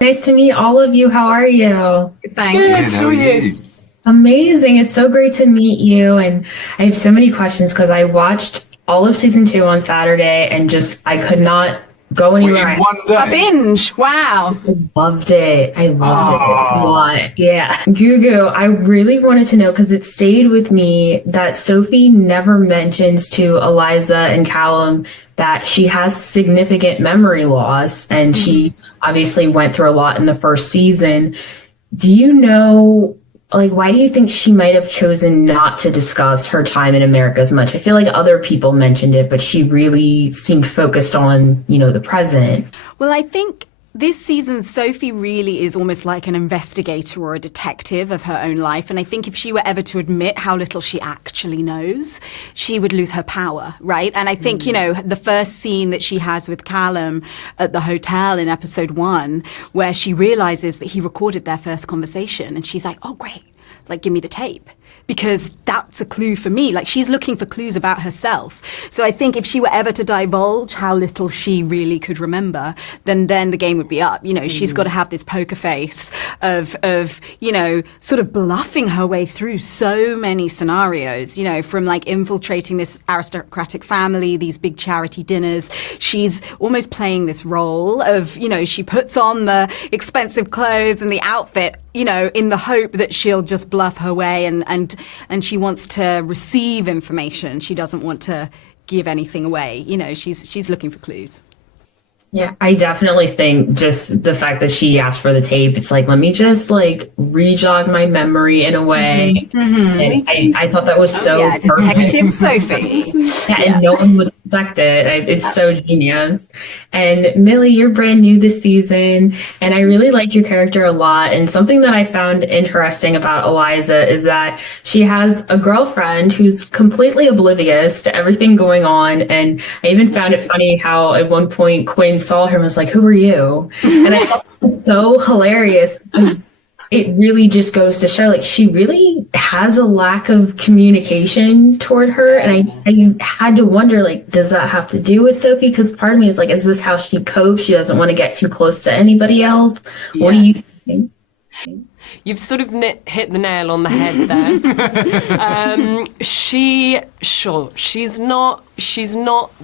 Nice to meet all of you. How are you? Thanks. Good, how are you? Amazing. It's so great to meet you. And I have so many questions because I watched all of season 2 on Saturday and I could not go anywhere. In one day. A binge. Wow. I loved it. I loved it a lot. Yeah. Gugu, I really wanted to know because it stayed with me that Sophie never mentions to Eliza and Callum that she has significant memory loss, and she obviously went through a lot in the first season. Do you know, why do you think she might have chosen not to discuss her time in America as much? I feel like other people mentioned it, but she really seemed focused on, the present. Well, I think this season, Sophie really is almost like an investigator or a detective of her own life. And I think if she were ever to admit how little she actually knows, she would lose her power, right? And I think, the first scene that she has with Callum at the hotel in episode 1, where she realizes that he recorded their first conversation, and she's like, oh, great, give me the tape. Because that's a clue for me. She's looking for clues about herself. So I think if she were ever to divulge how little she really could remember, then the game would be up. She's got to have this poker face of sort of bluffing her way through so many scenarios, from infiltrating this aristocratic family, these big charity dinners. She's almost playing this role of, she puts on the expensive clothes and the outfit, in the hope that she'll just bluff her way, and she wants to receive information. She doesn't want to give anything away. She's looking for clues. Yeah, I definitely think just the fact that she asked for the tape, it's let me just re-jog my memory in a way. And I thought that was so Detective Sophie. And no one would expect it. It's so genius. And Millie, you're brand new this season, and I really like your character a lot. And something that I found interesting about Eliza is that she has a girlfriend who's completely oblivious to everything going on. And I even found it funny how at one point Quinn saw her and was like, "Who are you?" And I thought it was so hilarious because it really just goes to show she really has a lack of communication toward her. And I had to wonder, does that have to do with Sophie? Because part of me is is this how she copes? She doesn't want to get too close to anybody else. Yes. What do you think? You've sort of hit the nail on the head there. She's not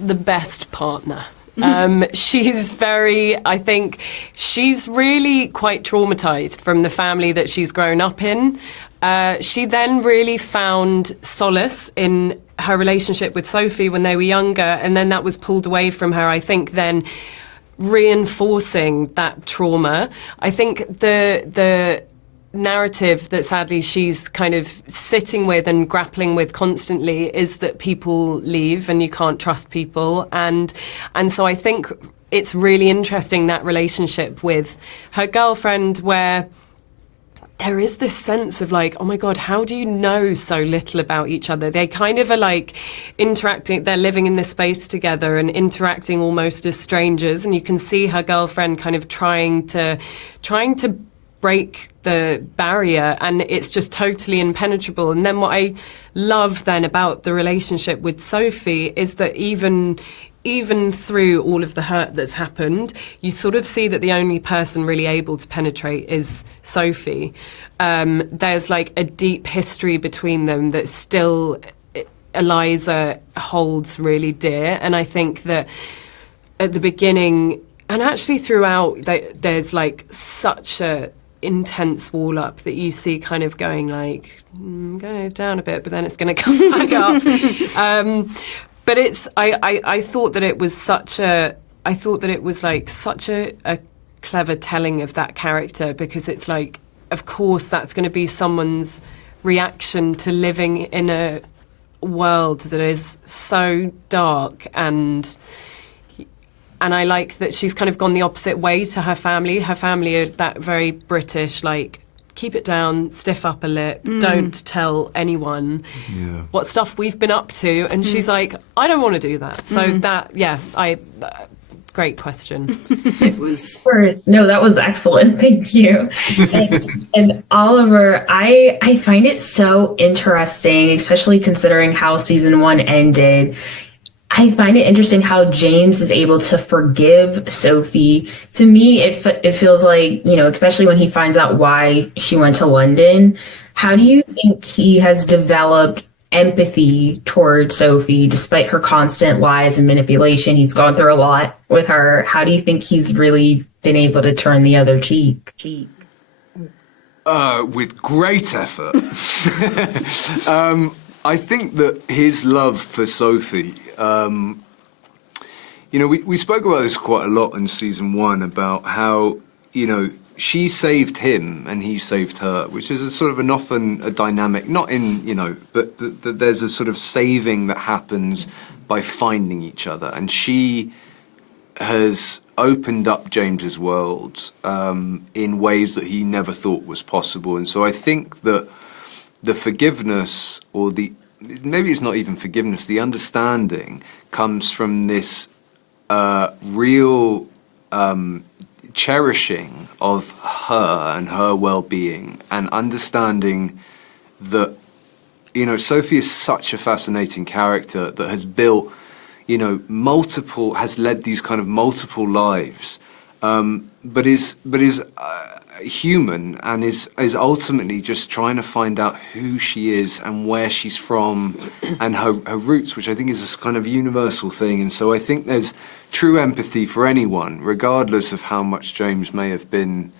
the best partner. I think she's really quite traumatized from the family that she's grown up in. She then really found solace in her relationship with Sophie when they were younger, and then that was pulled away from her, I think, then reinforcing that trauma. I think the narrative that sadly she's kind of sitting with and grappling with constantly is that people leave and you can't trust people, and so I think it's really interesting, that relationship with her girlfriend, where there is this sense of oh my God, how do you know so little about each other? They kind of are interacting, they're living in this space together and interacting almost as strangers, and you can see her girlfriend kind of trying to break the barrier, and it's just totally impenetrable. And then what I love then about the relationship with Sophie is that even through all of the hurt that's happened, you sort of see that the only person really able to penetrate is Sophie. There's a deep history between them that still Eliza holds really dear, and I think that at the beginning and actually throughout, there's such a intense wall up that you see kind of going go down a bit, but then it's going to come back up. But I thought that it was such a clever telling of that character, because it's of course that's going to be someone's reaction to living in a world that is so dark, and I like that she's kind of gone the opposite way to her family. Her family are that very British, keep it down, stiff upper lip, don't tell anyone what stuff we've been up to. And she's I don't want to do that. So Great question. It was. No, that was excellent. Thank you. And Oliver, I find it so interesting, especially considering how season 1 ended. I find it interesting how James is able to forgive Sophie. To me, it feels like, especially when he finds out why she went to London. How do you think he has developed empathy toward Sophie despite her constant lies and manipulation? He's gone through a lot with her. How do you think he's really been able to turn the other cheek? With great effort. I think that his love for Sophie, we spoke about this quite a lot in season 1 about how, she saved him and he saved her, which is a sort of often a dynamic, not in, but there's a sort of saving that happens by finding each other. And she has opened up James's world in ways that he never thought was possible. And so I think that the forgiveness, or maybe it's not even forgiveness, the understanding comes from this real cherishing of her and her well-being, and understanding that, Sophie is such a fascinating character that has built, has led these kind of multiple lives, but is human, and is ultimately just trying to find out who she is and where she's from and her roots, which I think is this kind of universal thing. And so I think there's true empathy for anyone, regardless of how much James may have been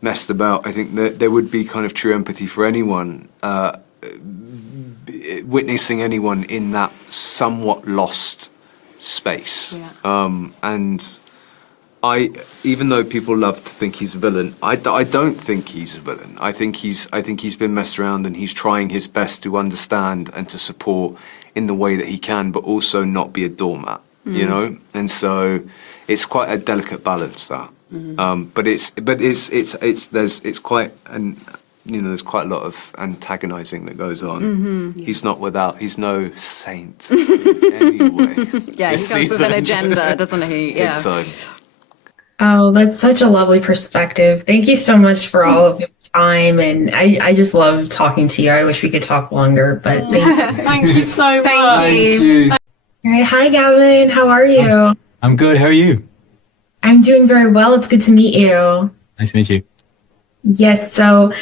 messed about. I think that there would be kind of true empathy for anyone, witnessing anyone in that somewhat lost space. Yeah. And even though people love to think he's a villain, I don't think he's a villain. I think he's been messed around, and he's trying his best to understand and to support in the way that he can, but also not be a doormat, And so it's quite a delicate balance, that. But there's quite a lot of antagonizing that goes on. He's no saint in any way. Yeah, he comes with an agenda, doesn't he? Yeah. Big time. Oh, that's such a lovely perspective. Thank you so much for all of your time. And I just love talking to you. I wish we could talk longer, but thank you. Thank you so much. Thank you. All right. Hi, Gavin. How are you? I'm good. How are you? I'm doing very well. It's good to meet you. Nice to meet you. Yes. So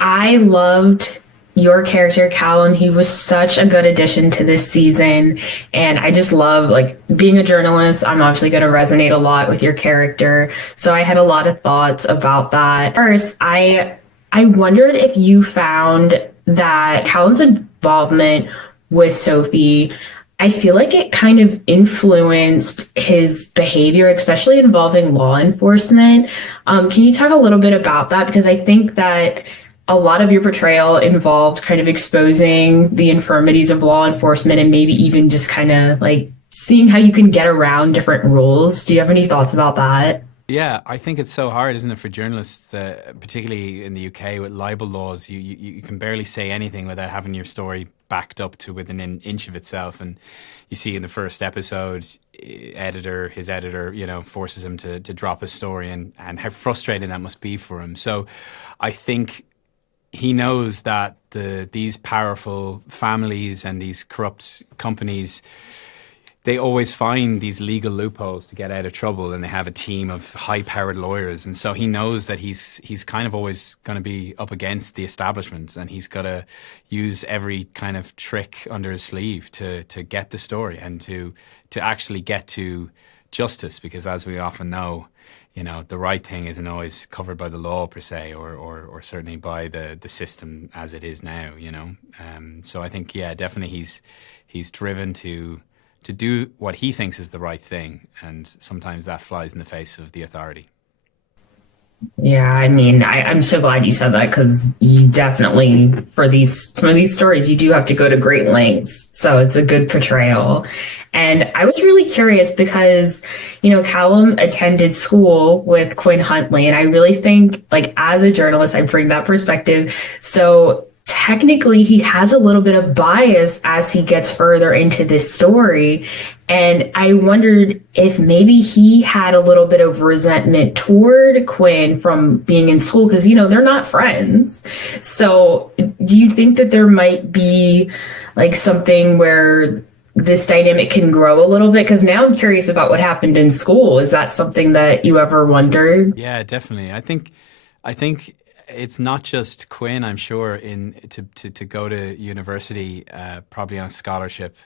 I loved your character, Callum. He was such a good addition to this season. And I just love, being a journalist, I'm obviously going to resonate a lot with your character. So I had a lot of thoughts about that. First, I wondered if you found that Callum's involvement with Sophie, I feel like it kind of influenced his behavior, especially involving law enforcement. Can you talk a little bit about that? Because I think that a lot of your portrayal involved kind of exposing the infirmities of law enforcement, and maybe even just kind of seeing how you can get around different rules. Do you have any thoughts about that? Yeah, I think it's so hard, isn't it, for journalists, particularly in the UK with libel laws. You can barely say anything without having your story backed up to within an inch of itself. And you see in the first episode, his editor, forces him to drop his story, and how frustrating that must be for him. So I think he knows that these powerful families and these corrupt companies, they always find these legal loopholes to get out of trouble, and they have a team of high-powered lawyers. And so he knows that he's kind of always going to be up against the establishment, and he's got to use every kind of trick under his sleeve to get the story and to actually get to justice. Because as we often know, the right thing isn't always covered by the law per se, or certainly by the system as it is now. So I think, yeah, definitely he's driven to do what he thinks is the right thing, and sometimes that flies in the face of the authority. Yeah, I mean, I'm so glad you said that, because you definitely, for some of these stories, you do have to go to great lengths. So it's a good portrayal. And I was really curious because, Callum attended school with Quinn Huntley, and I really think, as a journalist, I bring that perspective. So technically he has a little bit of bias as he gets further into this story. And I wondered if maybe he had a little bit of resentment toward Quinn from being in school, because, they're not friends. So do you think that there might be like something where this dynamic can grow a little bit? Because now I'm curious about what happened in school. Is that something that you ever wondered? Yeah, definitely. I think it's not just Quinn, I'm sure, to go to university, probably on a scholarship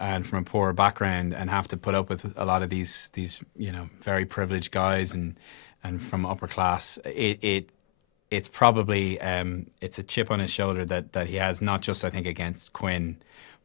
and from a poorer background, and have to put up with a lot of these very privileged guys and from upper class. It's probably it's a chip on his shoulder that he has, not just I think against Quinn,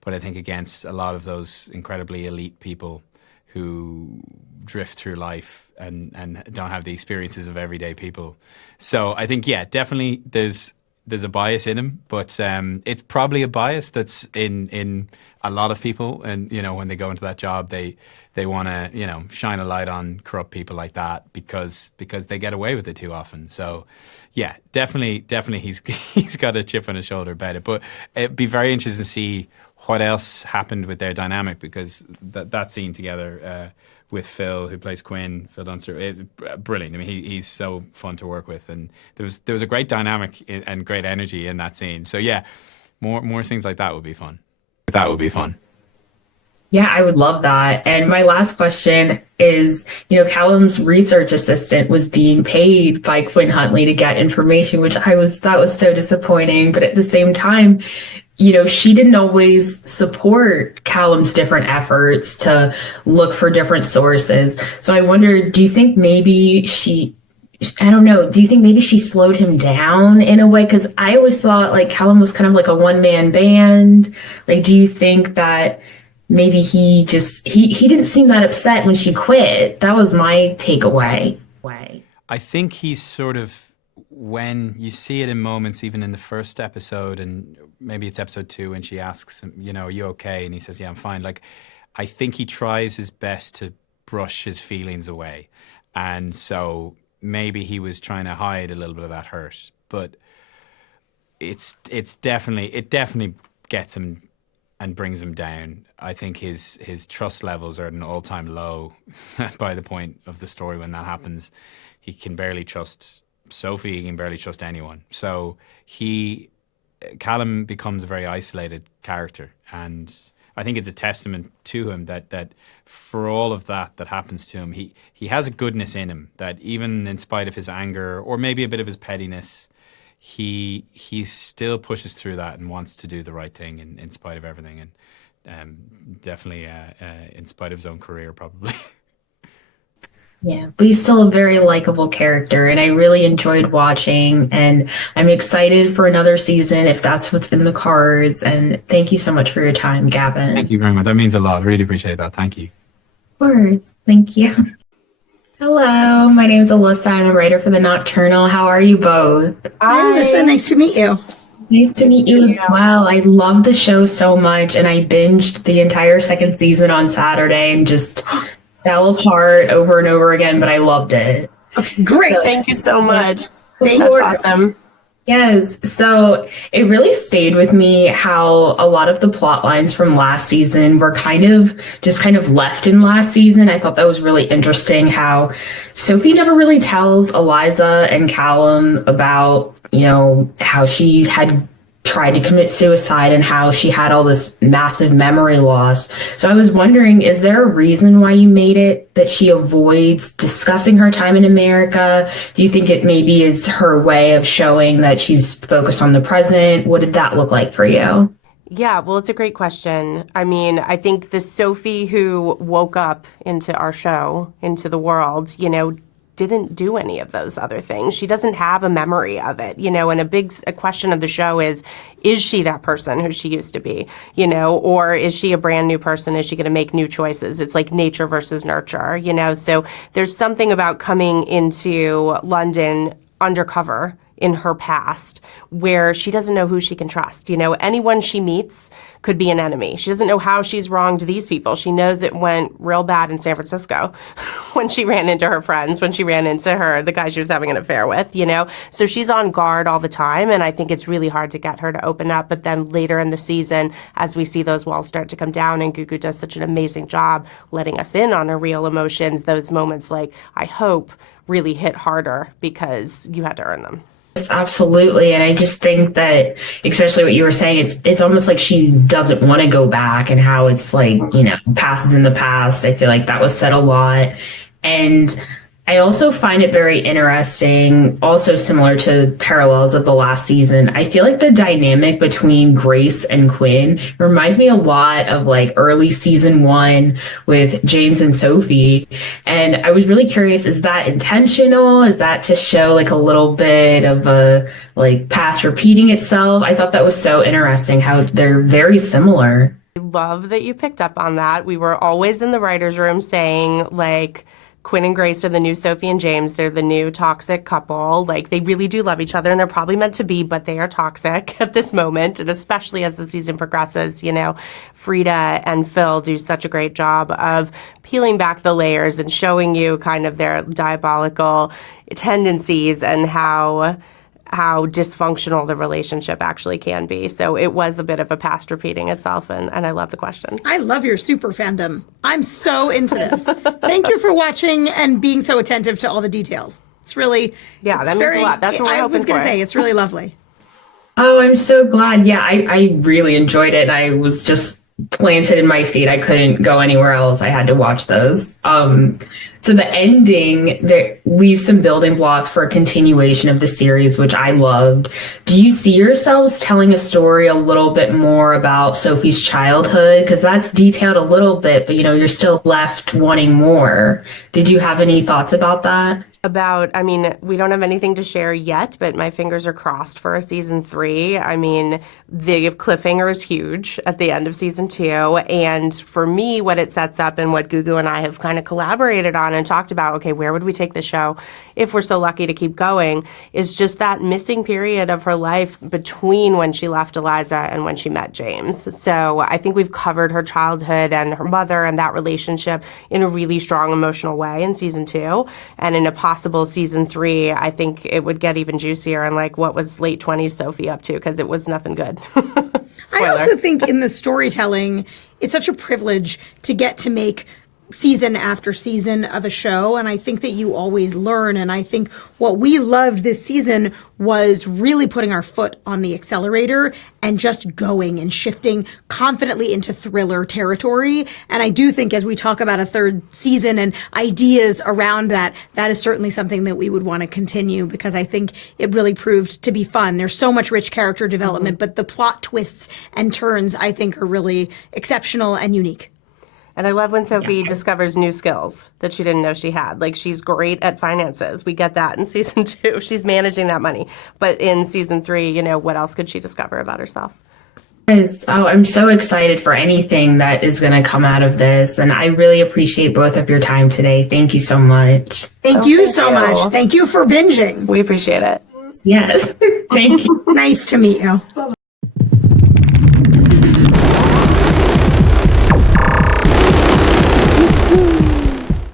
but I think against a lot of those incredibly elite people who drift through life and don't have the experiences of everyday people. So I think, yeah, definitely there's a bias in him, but it's probably a bias that's in a lot of people. And, when they go into that job, they want to, shine a light on corrupt people like that because they get away with it too often. So, yeah, definitely he's got a chip on his shoulder about it. But it'd be very interesting to see what else happened with their dynamic, because that scene together with Phil, who plays Quinn, Phil Dunster, is brilliant. I mean, he's so fun to work with, and there was a great dynamic and great energy in that scene. So yeah, more scenes like that would be fun. That would be fun. Yeah, I would love that. And my last question is, Callum's research assistant was being paid by Quinn Huntley to get information, which that was so disappointing. But at the same time, she didn't always support Callum's different efforts to look for different sources. So I wonder, do you think maybe do you think maybe she slowed him down in a way? Because I always thought like Callum was kind of like a one-man band. Like, do you think that maybe he didn't seem that upset when she quit? That was my takeaway. I think he's sort of, when you see it in moments, even in the first episode, and maybe it's episode 2, when she asks him, are you okay? And he says, yeah, I'm fine. Like, I think he tries his best to brush his feelings away. And so maybe he was trying to hide a little bit of that hurt. But it definitely gets him and brings him down. I think his trust levels are at an all-time low by the point of the story when that happens. He can barely trust Sophie, he can barely trust anyone. So Callum becomes a very isolated character, and I think it's a testament to him that for all of that happens to him, he has a goodness in him that even in spite of his anger or maybe a bit of his pettiness, he still pushes through that and wants to do the right thing in spite of everything, and definitely in spite of his own career probably. Yeah, but he's still a very likable character, and I really enjoyed watching, and I'm excited for another season if that's what's in the cards. And thank you so much for your time, Gavin. Thank you very much. That means a lot. I really appreciate that. Thank you. Of course. Thank you. Hello, my name is Alyssa. I'm a writer for The Nocturnal. How are you both? Hi, Alyssa. Nice to meet you. Nice to meet you as well. I love the show so much, and I binged the entire second season on Saturday and just fell apart over and over again, but I loved it. Okay, great. Thank you so much. Thank That's you. awesome. Yes. So it really stayed with me how a lot of the plot lines from last season were kind of left in last season. I thought that was really interesting how Sophie never really tells Eliza and Callum about, how she had tried to commit suicide and how she had all this massive memory loss. So I was wondering, is there a reason why you made it that she avoids discussing her time in America? Do you think it maybe is her way of showing that she's focused on the present? What did that look like for you? Yeah, well, it's a great question. I mean, I think the Sophie who woke up into our show, into the world, didn't do any of those other things. She doesn't have a memory of it, and a question of the show is she that person who she used to be, or is she a brand new person? Is she going to make new choices? It's like nature versus nurture, so there's something about coming into London undercover in her past where she doesn't know who she can trust. Anyone she meets could be an enemy. She doesn't know how she's wronged these people. She knows it went real bad in San Francisco when she ran into her friends, when she ran into the guy she was having an affair with, you know? So she's on guard all the time, and I think it's really hard to get her to open up. But then later in the season, as we see those walls start to come down, and Gugu does such an amazing job letting us in on her real emotions, those moments, like, I hope, really hit harder because you had to earn them. Absolutely. And I just think that, especially what you were saying, it's almost like she doesn't want to go back, and how it's like, you know, past is in the past. I feel like that was said a lot. And I also find it very interesting, also similar to parallels of the last season. I feel like the dynamic between Grace and Quinn reminds me a lot of like early season 1 with James and Sophie. And I was really curious, is that intentional? Is that to show like a little bit of a like past repeating itself? I thought that was so interesting how they're very similar. I love that you picked up on that. We were always in the writer's room saying, like, Quinn and Grace are the new Sophie and James. They're the new toxic couple. Like, they really do love each other, and they're probably meant to be, but they are toxic at this moment. And especially as the season progresses, you know, Frida and Phil do such a great job of peeling back the layers and showing you kind of their diabolical tendencies and how dysfunctional the relationship actually can be. So it was a bit of a past repeating itself, and I love the question. I love your super fandom. I'm so into this. Thank you for watching and being so attentive to all the details. It's really, that means a lot. That's what we're hoping for. I was going to say, it's really lovely. Oh, I'm so glad. Yeah, I really enjoyed it. I was just planted in my seat. I couldn't go anywhere else. I had to watch those. So the ending there leaves some building blocks for a continuation of the series, which I loved. Do you see yourselves telling a story a little bit more about Sophie's childhood? Because that's detailed a little bit, but, you know, you're still left wanting more. Did you have any thoughts about that? I mean, we don't have anything to share yet, but my fingers are crossed for a season 3. I mean, the cliffhanger is huge at the end of season 2. And for me, what it sets up and what Gugu and I have kind of collaborated on and talked about, okay, where would we take the show if we're so lucky to keep going, is just that missing period of her life between when she left Eliza and when she met James. So I think we've covered her childhood and her mother and that relationship in a really strong emotional way in season 2. And in a possible season 3, I think it would get even juicier, and like, what was late 20s Sophie up to? Because it was nothing good. I also think in the storytelling, it's such a privilege to get to make season after season of a show, and I think that you always learn. And I think what we loved this season was really putting our foot on the accelerator and just going and shifting confidently into thriller territory. And I do think as we talk about a third season and ideas around that, that is certainly something that we would want to continue, because I think it really proved to be fun. There's so much rich character development, but the plot twists and turns, I think, are really exceptional and unique. And I love when Sophie discovers new skills that she didn't know she had. Like, she's great at finances. We get that in season 2. She's managing that money. But in season 3, you know, what else could she discover about herself? Yes. Oh, I'm so excited for anything that is going to come out of this. And I really appreciate both of your time today. Thank you so much. Thank you so much. Thank you for binging. We appreciate it. Yes. Thank you. Nice to meet you.